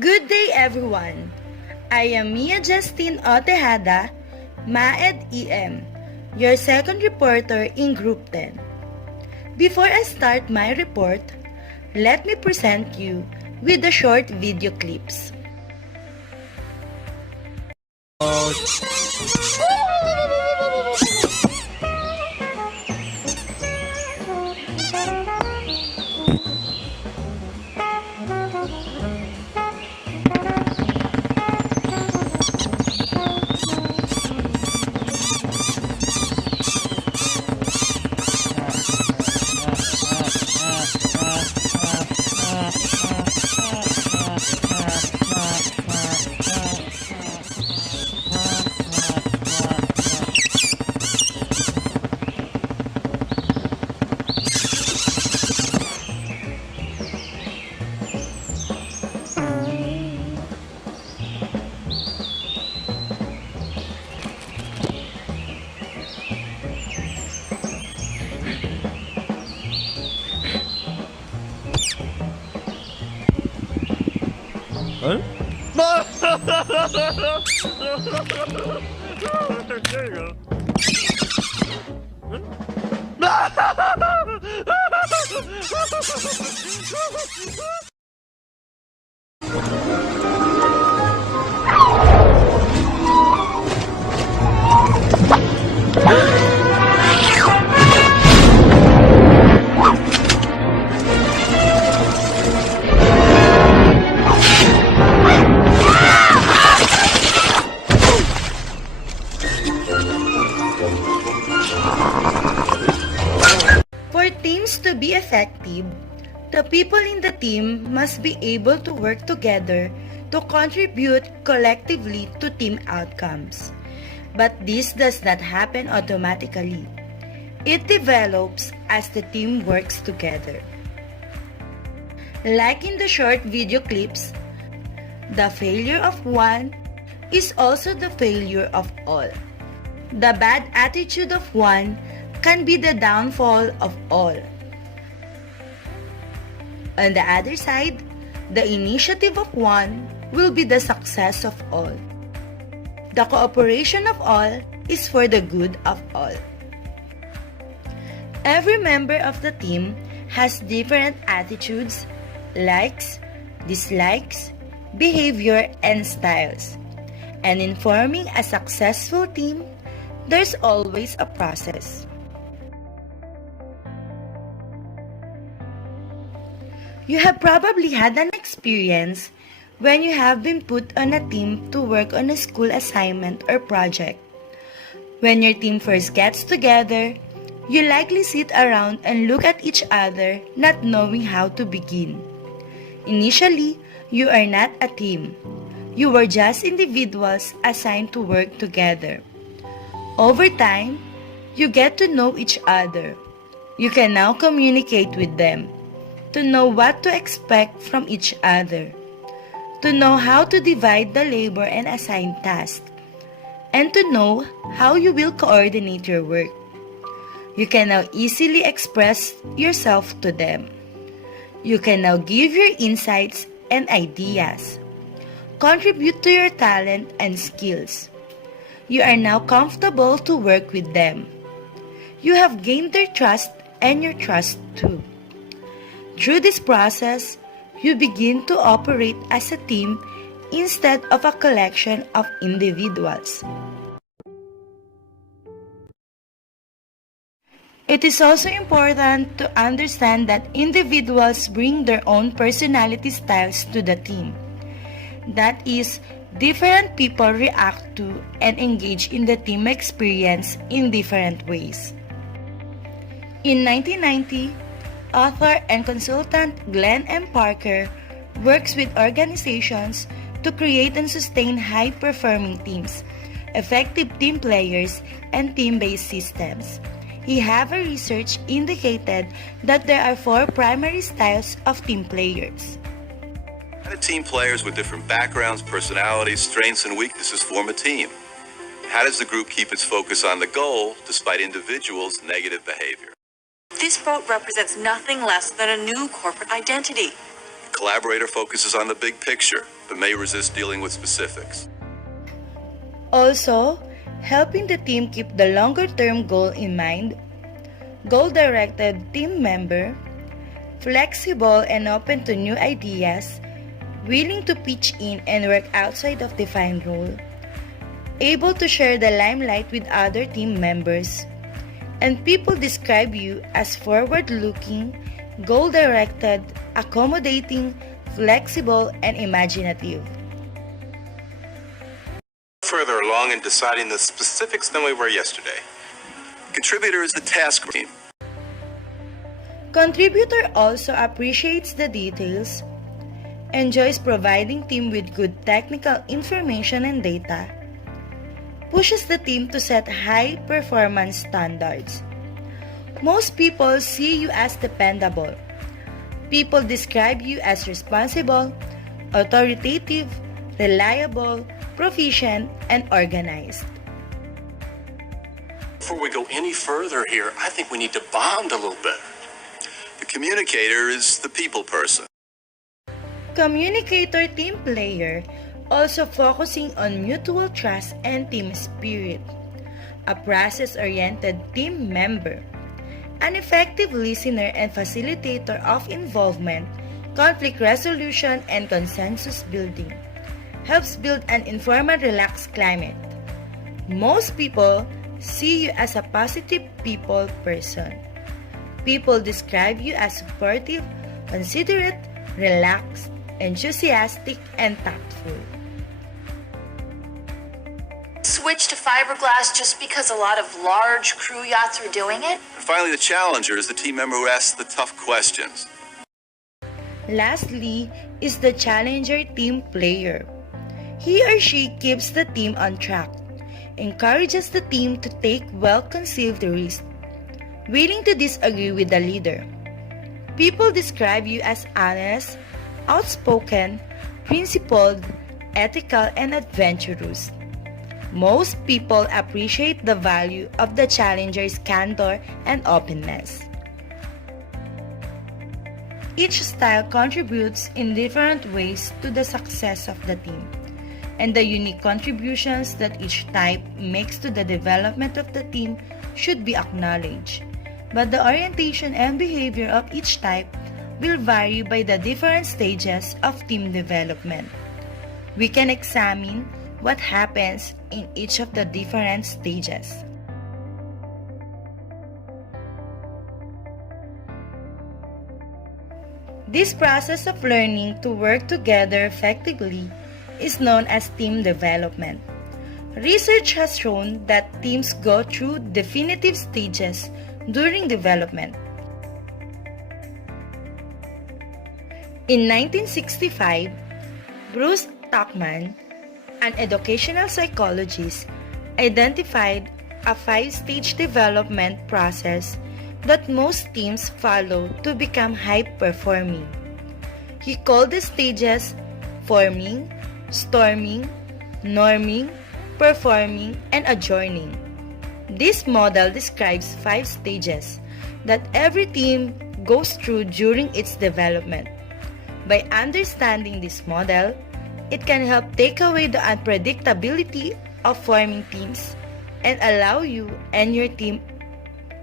Good day everyone! I am Mia Justine Otejada, MAED EM, your second reporter in Group 10. Before I start my report, let me present you with the short video clips. Huh? There you go. For teams to be effective, the people in the team must be able to work together to contribute collectively to team outcomes. But this does not happen automatically. It develops as the team works together. Like in the short video clips, the failure of one is also the failure of all. The bad attitude of one can be the downfall of all. On the other side, the initiative of one will be the success of all. The cooperation of all is for the good of all. Every member of the team has different attitudes, likes, dislikes, behavior, and styles. And in forming a successful team, there's always a process. You have probably had an experience when you have been put on a team to work on a school assignment or project. When your team first gets together, you likely sit around and look at each other, not knowing how to begin. Initially, you are not a team. You were just individuals assigned to work together. Over time, you get to know each other. You can now communicate with them, to know what to expect from each other, to know how to divide the labor and assign tasks, and to know how you will coordinate your work. You can now easily express yourself to them. You can now give your insights and ideas, contribute to your talent and skills. You are now comfortable to work with them. You have gained their trust and your trust too. Through this process, you begin to operate as a team instead of a collection of individuals. It is also important to understand that individuals bring their own personality styles to the team. That is, different people react to and engage in the team experience in different ways. In 1990, author and consultant Glenn M. Parker works with organizations to create and sustain high-performing teams, effective team players, and team-based systems. He have a research indicated that there are 4 primary styles of team players. How do team players with different backgrounds, personalities, strengths, and weaknesses form a team? How does the group keep its focus on the goal despite individuals' negative behavior? This vote represents nothing less than a new corporate identity. Collaborator focuses on the big picture, but may resist dealing with specifics. Also, helping the team keep the longer-term goal in mind, goal-directed team member, flexible and open to new ideas, willing to pitch in and work outside of defined role, able to share the limelight with other team members, and people describe you as forward-looking, goal-directed, accommodating, flexible, and imaginative. Further along in deciding the specifics than we were yesterday. Contributor is the task team. Contributor also appreciates the details, enjoys providing team with good technical information and data, pushes the team to set high performance standards. Most people see you as dependable. People describe you as responsible, authoritative, reliable, proficient, and organized. Before we go any further here, I think we need to bond a little better. The communicator is the people person. Communicator team player also focusing on mutual trust and team spirit. A process-oriented team member. An effective listener and facilitator of involvement, conflict resolution, and consensus building. Helps build an informal, relaxed climate. Most people see you as a positive people person. People describe you as supportive, considerate, relaxed, enthusiastic, and tactful. Switch to fiberglass just because a lot of large crew yachts are doing it? And finally, the challenger is the team member who asks the tough questions. Lastly is the challenger team player. He or she keeps the team on track, encourages the team to take well-conceived risks, willing to disagree with the leader. People describe you as honest, outspoken, principled, ethical, and adventurous. Most people appreciate the value of the challenger's candor and openness. Each style contributes in different ways to the success of the team, and the unique contributions that each type makes to the development of the team should be acknowledged. But the orientation and behavior of each type will vary by the different stages of team development. We can examine what happens in each of the different stages. This process of learning to work together effectively is known as team development. Research has shown that teams go through definitive stages during development. In 1965, Bruce Tuckman, an educational psychologist, identified a 5-stage development process that most teams follow to become high-performing. He called the stages forming, storming, norming, performing, and adjourning. This model describes 5 stages that every team goes through during its development. By understanding this model, it can help take away the unpredictability of forming teams and allow you and your team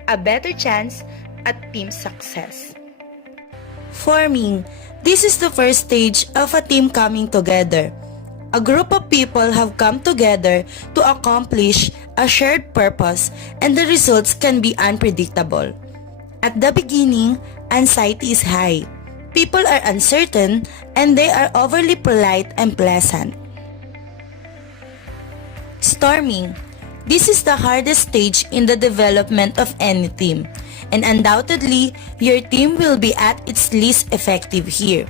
a better chance at team success. Forming. This is the first stage of a team coming together. A group of people have come together to accomplish a shared purpose, and the results can be unpredictable. At the beginning, anxiety is high. People are uncertain and they are overly polite and pleasant. Storming. This is the hardest stage in the development of any team, and undoubtedly, your team will be at its least effective here.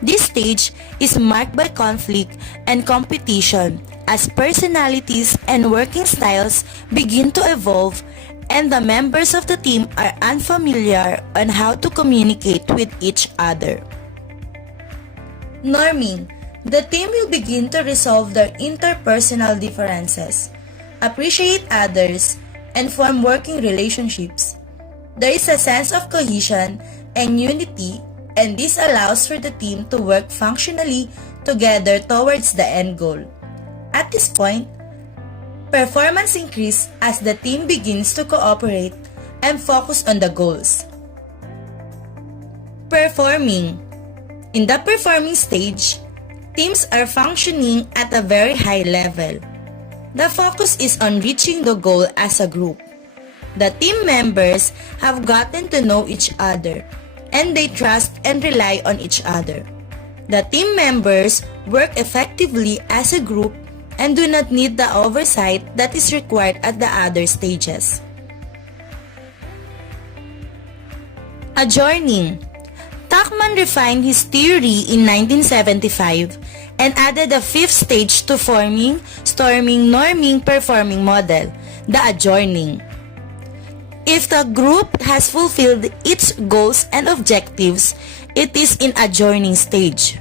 This stage is marked by conflict and competition as personalities and working styles begin to evolve and the members of the team are unfamiliar on how to communicate with each other. Norming. The team will begin to resolve their interpersonal differences, appreciate others, and form working relationships. There is a sense of cohesion and unity and this allows for the team to work functionally together towards the end goal. At this point, performance increases as the team begins to cooperate and focus on the goals. Performing. In the performing stage, teams are functioning at a very high level. The focus is on reaching the goal as a group. The team members have gotten to know each other, and they trust and rely on each other. The team members work effectively as a group and do not need the oversight that is required at the other stages. Adjourning. Tuckman refined his theory in 1975 and added a fifth stage to forming, storming, norming, performing model, the adjourning. If the group has fulfilled its goals and objectives, it is in adjourning stage.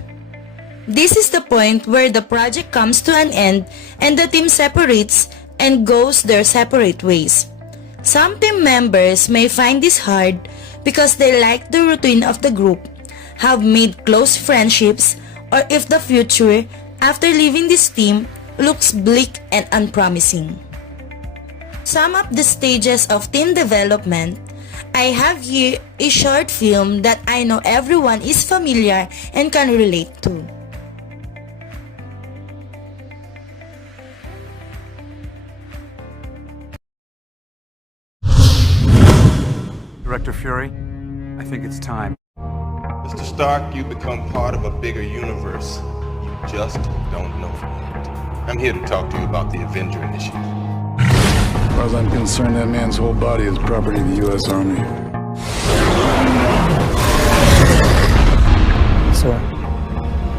This is the point where the project comes to an end and the team separates and goes their separate ways. Some team members may find this hard because they like the routine of the group, have made close friendships, or if the future after leaving this team looks bleak and unpromising. Sum up the stages of team development, I have here a short film that I know everyone is familiar and can relate to. Director Fury, I think it's time. Mr. Stark, you become part of a bigger universe. You just don't know it. I'm here to talk to you about the Avenger Initiative. As far as I'm concerned, that man's whole body is property of the U.S. Army. Sir,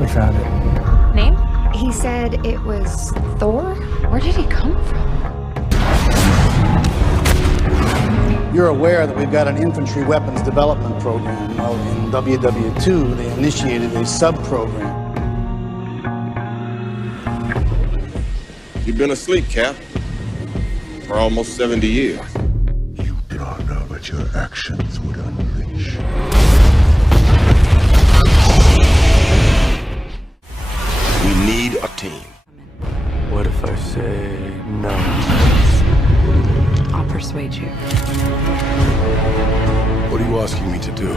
we found it. Name? He said it was Thor? Where did he come from? You're aware that we've got an infantry weapons development program. Well, in WW2, they initiated a sub-program. You've been asleep, Cap, for almost 70 years. You don't know what your actions would unleash. We need a team. What if I say no? I'll persuade you. What are you asking me to do?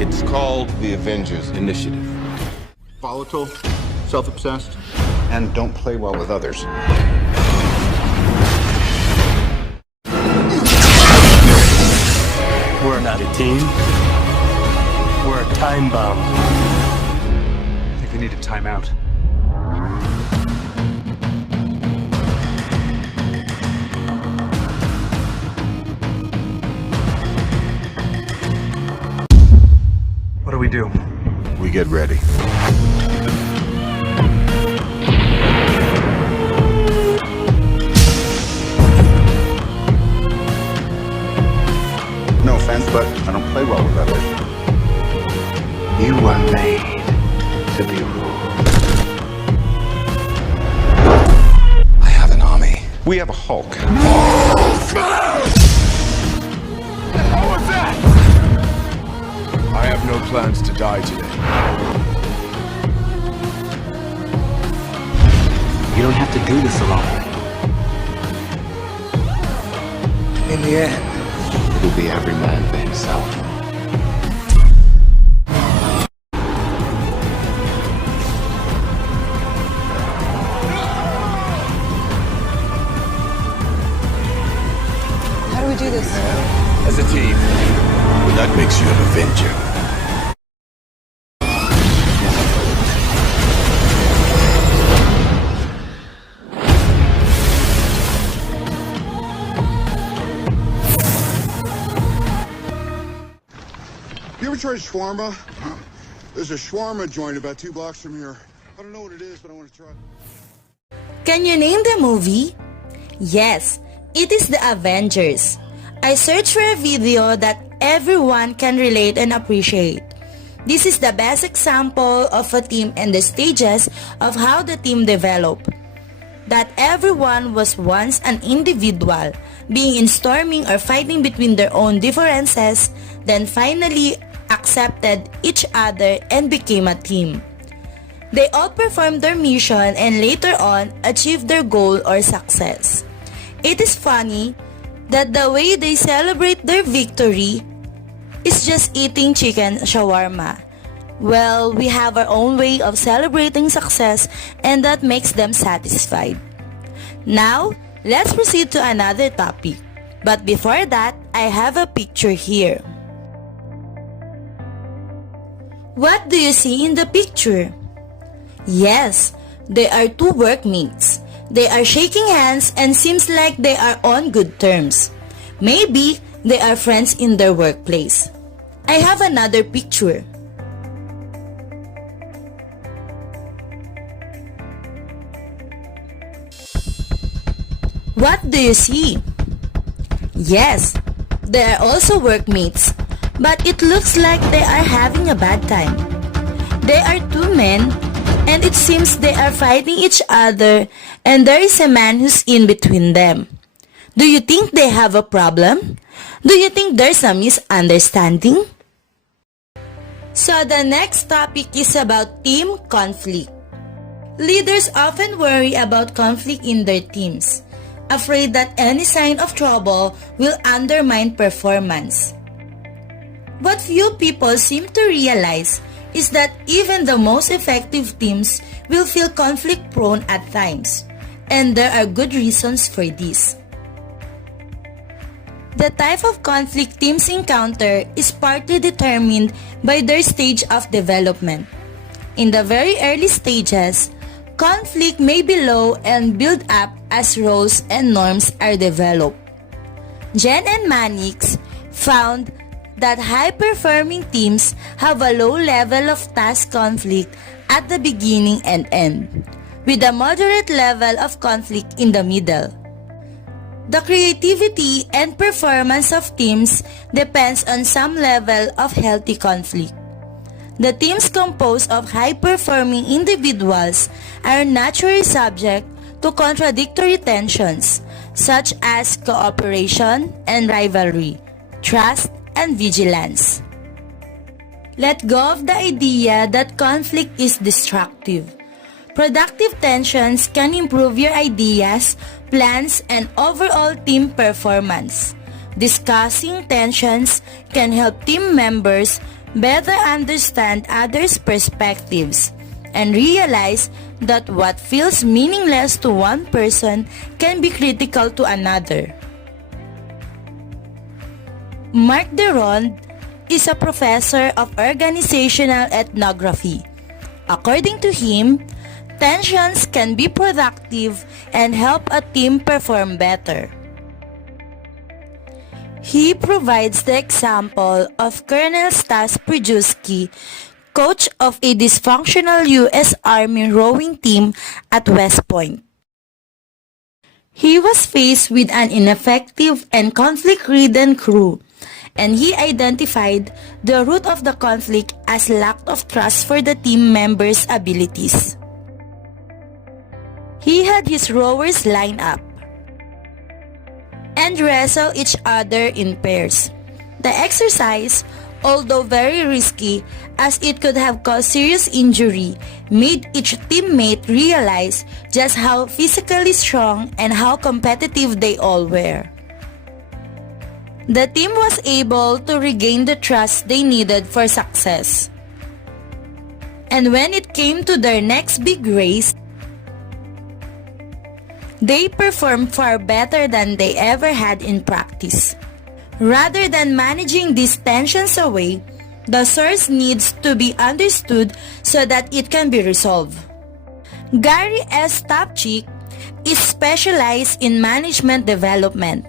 It's called the Avengers Initiative. Volatile, self-obsessed, and don't play well with others. We're not a team. We're a time bomb. I think they need a timeout. What do we do? We get ready. No offense, but I don't play well with others. You were made to be ruled. I have an army. We have a Hulk. I have no plans to die today. You don't have to do this alone. In the end, It'll be every man for himself. How do we do this? As a team. But that makes you an Avenger. You ever tried shawarma? There's a shawarma joint about 2 blocks from here. I don't know what it is, but I want to try. Can you name the movie? Yes, it is The Avengers. I searched for a video that everyone can relate and appreciate. This is the best example of a team and the stages of how the team developed. That everyone was once an individual, being in storming or fighting between their own differences, then finally accepted each other and became a team. They all performed their mission and later on achieved their goal or success. It is funny that the way they celebrate their victory is just eating chicken shawarma. Well, we have our own way of celebrating success and that makes them satisfied. Now, let's proceed to another topic. But before that, I have a picture here. What do you see in the picture? Yes, they are two workmates. They are shaking hands and seems like they are on good terms. Maybe they are friends in their workplace. I have another picture. What do you see? Yes, they are also workmates, but it looks like they are having a bad time. They are two men, and it seems they are fighting each other, and there is a man who's in between them. Do you think they have a problem? Do you think there's a misunderstanding? So the next topic is about team conflict. Leaders often worry about conflict in their teams, afraid that any sign of trouble will undermine performance. What few people seem to realize is that even the most effective teams will feel conflict-prone at times, and there are good reasons for this. The type of conflict teams encounter is partly determined by their stage of development. In the very early stages, conflict may be low and build up as roles and norms are developed. Jen and Mannix found that high-performing teams have a low level of task conflict at the beginning and end, with a moderate level of conflict in the middle. The creativity and performance of teams depends on some level of healthy conflict. The teams composed of high-performing individuals are naturally subject to contradictory tensions, such as cooperation and rivalry, trust and vigilance. Let go of the idea that conflict is destructive. Productive tensions can improve your ideas, plans, and overall team performance. Discussing tensions can help team members better understand others' perspectives and realize that what feels meaningless to one person can be critical to another. Mark Deronde is a professor of organizational ethnography. According to him, tensions can be productive and help a team perform better. He provides the example of Colonel Stas Przewski, coach of a dysfunctional U.S. Army rowing team at West Point. He was faced with an ineffective and conflict-ridden crew, and he identified the root of the conflict as lack of trust for the team members' abilities. He had his rowers line up and wrestle each other in pairs. The exercise, although very risky as it could have caused serious injury, made each teammate realize just how physically strong and how competitive they all were. The team was able to regain the trust they needed for success. And when it came to their next big race, they performed far better than they ever had in practice. Rather than managing these tensions away, the source needs to be understood so that it can be resolved. Gary S. Topchick is specialized in management development,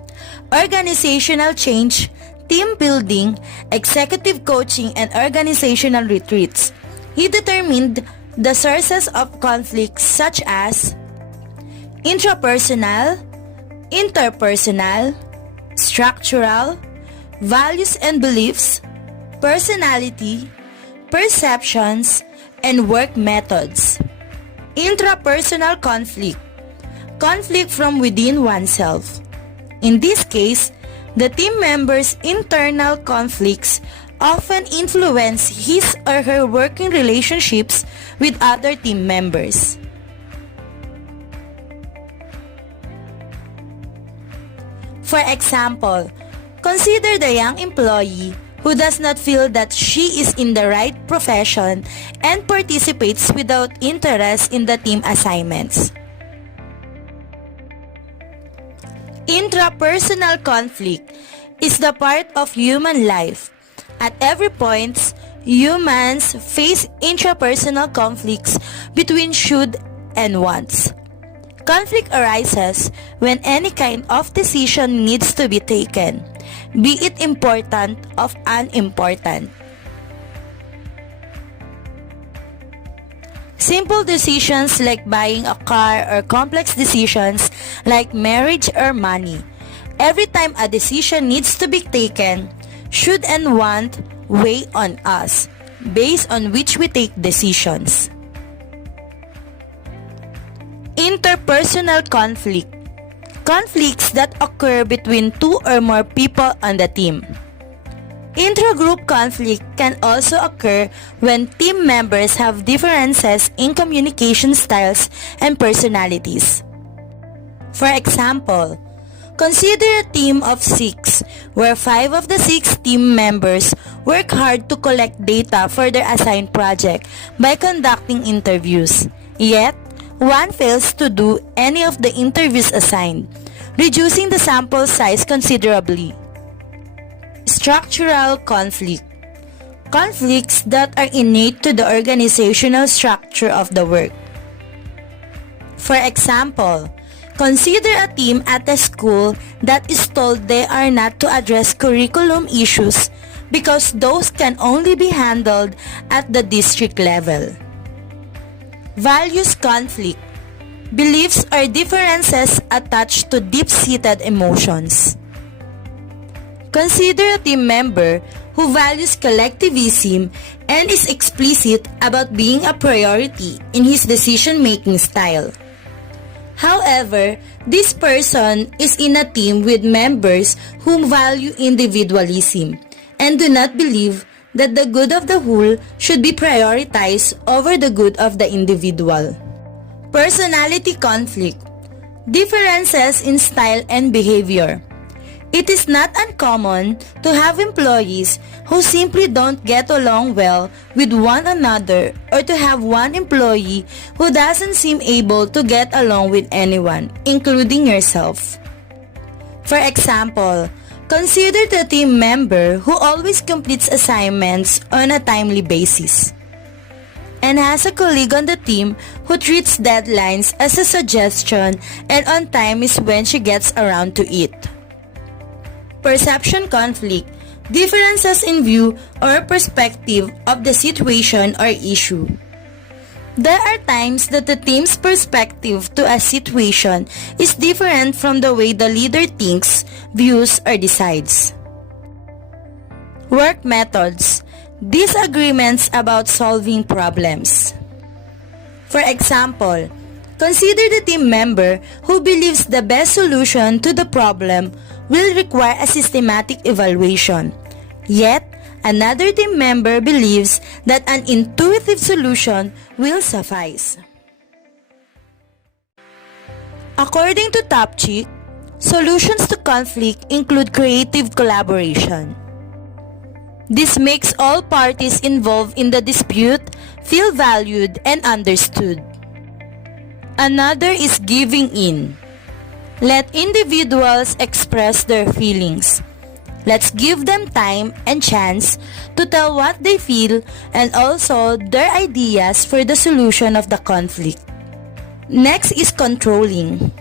organizational change, team building, executive coaching, and organizational retreats. He determined the sources of conflicts such as intrapersonal, interpersonal, structural, values and beliefs, personality, perceptions, and work methods. Intrapersonal conflict, conflict from within oneself. In this case, the team member's internal conflicts often influence his or her working relationships with other team members. For example, consider the young employee who does not feel that she is in the right profession and participates without interest in the team assignments. Intrapersonal conflict is the part of human life. At every point, humans face intrapersonal conflicts between should and wants. Conflict arises when any kind of decision needs to be taken, be it important or unimportant. Simple decisions like buying a car or complex decisions like marriage or money. Every time a decision needs to be taken, should and want weigh on us, based on which we take decisions. Interpersonal conflict. Conflicts that occur between two or more people on the team. Intragroup conflict can also occur when team members have differences in communication styles and personalities. For example, consider a team of 6 where 5 of the 6 team members work hard to collect data for their assigned project by conducting interviews. Yet, one fails to do any of the interviews assigned, reducing the sample size considerably. Structural conflict. Conflicts that are innate to the organizational structure of the work. For example, consider a team at a school that is told they are not to address curriculum issues because those can only be handled at the district level. Values conflict. Beliefs or differences attached to deep-seated emotions. Consider a team member who values collectivism and is explicit about being a priority in his decision-making style. However, this person is in a team with members who value individualism and do not believe that the good of the whole should be prioritized over the good of the individual. Personality conflict. Differences in style and behavior. It is not uncommon to have employees who simply don't get along well with one another or to have one employee who doesn't seem able to get along with anyone, including yourself. For example, consider the team member who always completes assignments on a timely basis and has a colleague on the team who treats deadlines as a suggestion and on time is when she gets around to it. Perception conflict. Differences in view or perspective of the situation or issue. There are times that the team's perspective to a situation is different from the way the leader thinks, views, or decides. Work methods. Disagreements about solving problems. For example, consider the team member who believes the best solution to the problem will require a systematic evaluation. Yet, another team member believes that an intuitive solution will suffice. According to Topchick, solutions to conflict include creative collaboration. This makes all parties involved in the dispute feel valued and understood. Another is giving in. Let individuals express their feelings. Let's give them time and chance to tell what they feel and also their ideas for the solution of the conflict. Next is controlling.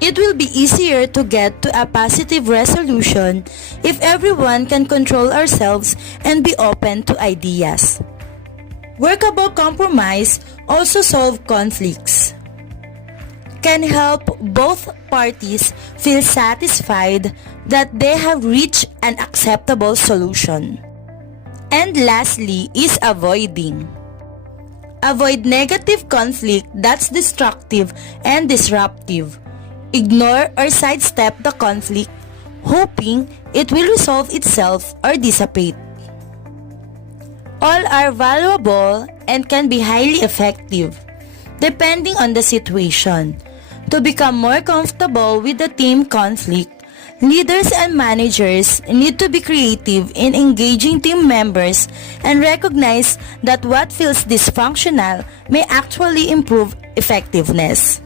It will be easier to get to a positive resolution if everyone can control ourselves and be open to ideas. Workable compromise also solve conflicts. Can help both parties feel satisfied that they have reached an acceptable solution. And lastly is avoiding. Avoid negative conflict that's destructive and disruptive. ignore or sidestep the conflict, hoping it will resolve itself or dissipate. All are valuable and can be highly effective, depending on the situation. To become more comfortable with the team conflict, leaders and managers need to be creative in engaging team members and recognize that what feels dysfunctional may actually improve effectiveness.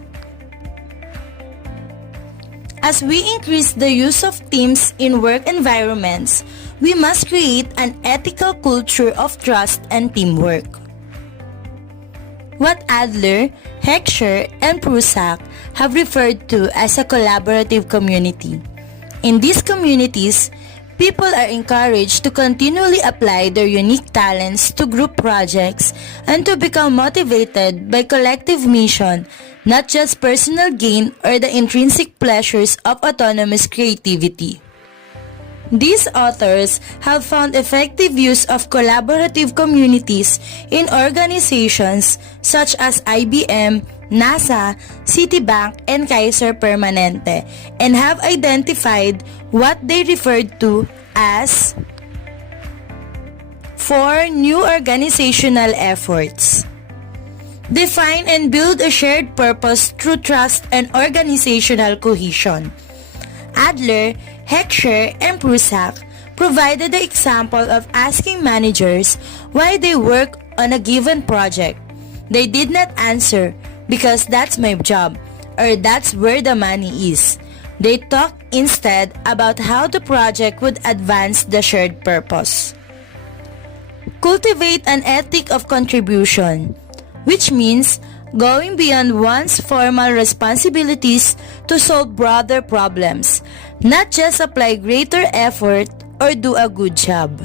As we increase the use of teams in work environments, we must create an ethical culture of trust and teamwork. What Adler, Heckscher, and Prusak have referred to as a collaborative community. In these communities, people are encouraged to continually apply their unique talents to group projects and to become motivated by collective mission, not just personal gain or the intrinsic pleasures of autonomous creativity. These authors have found effective use of collaborative communities in organizations such as IBM, NASA, Citibank, and Kaiser Permanente, and have identified what they referred to as 4 new organizational efforts. Define and build a shared purpose through trust and organizational cohesion. Adler, Heckscher, and Prusak provided the example of asking managers why they work on a given project. They did not answer, because that's my job, or that's where the money is. They talked instead about how the project would advance the shared purpose. Cultivate an ethic of contribution, which means going beyond one's formal responsibilities to solve broader problems, not just apply greater effort or do a good job.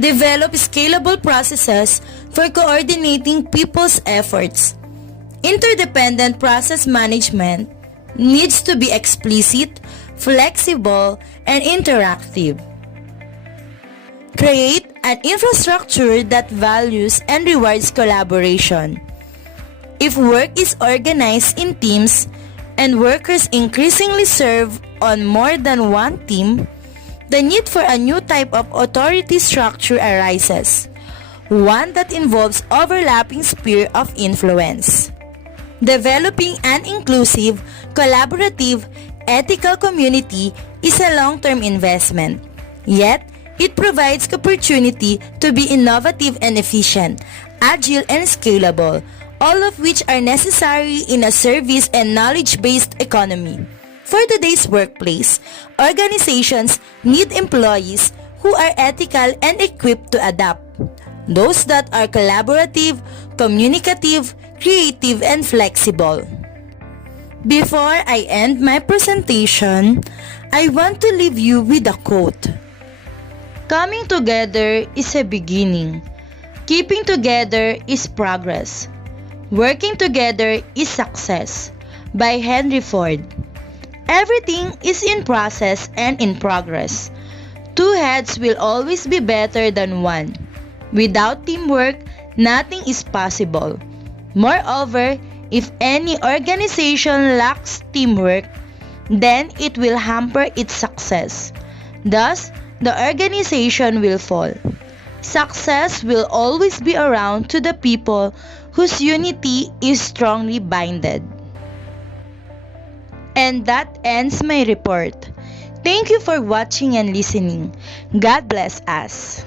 Develop scalable processes for coordinating people's efforts. Interdependent process management needs to be explicit, flexible, and interactive. Create an infrastructure that values and rewards collaboration. If work is organized in teams and workers increasingly serve on more than one team, the need for a new type of authority structure arises, one that involves overlapping sphere of influence. Developing an inclusive, collaborative, ethical community is a long-term investment, yet it provides opportunity to be innovative and efficient, agile and scalable, all of which are necessary in a service and knowledge-based economy. For today's workplace, organizations need employees who are ethical and equipped to adapt. Those that are collaborative, communicative, creative, and flexible. Before I end my presentation, I want to leave you with a quote. Coming together is a beginning. Keeping together is progress. Working together is success. By Henry Ford. Everything is in process and in progress. 2 heads will always be better than one. Without teamwork, nothing is possible. Moreover, if any organization lacks teamwork, then it will hamper its success. Thus, the organization will fall. Success will always be around to the people whose unity is strongly binded. And that ends my report. Thank you for watching and listening. God bless us.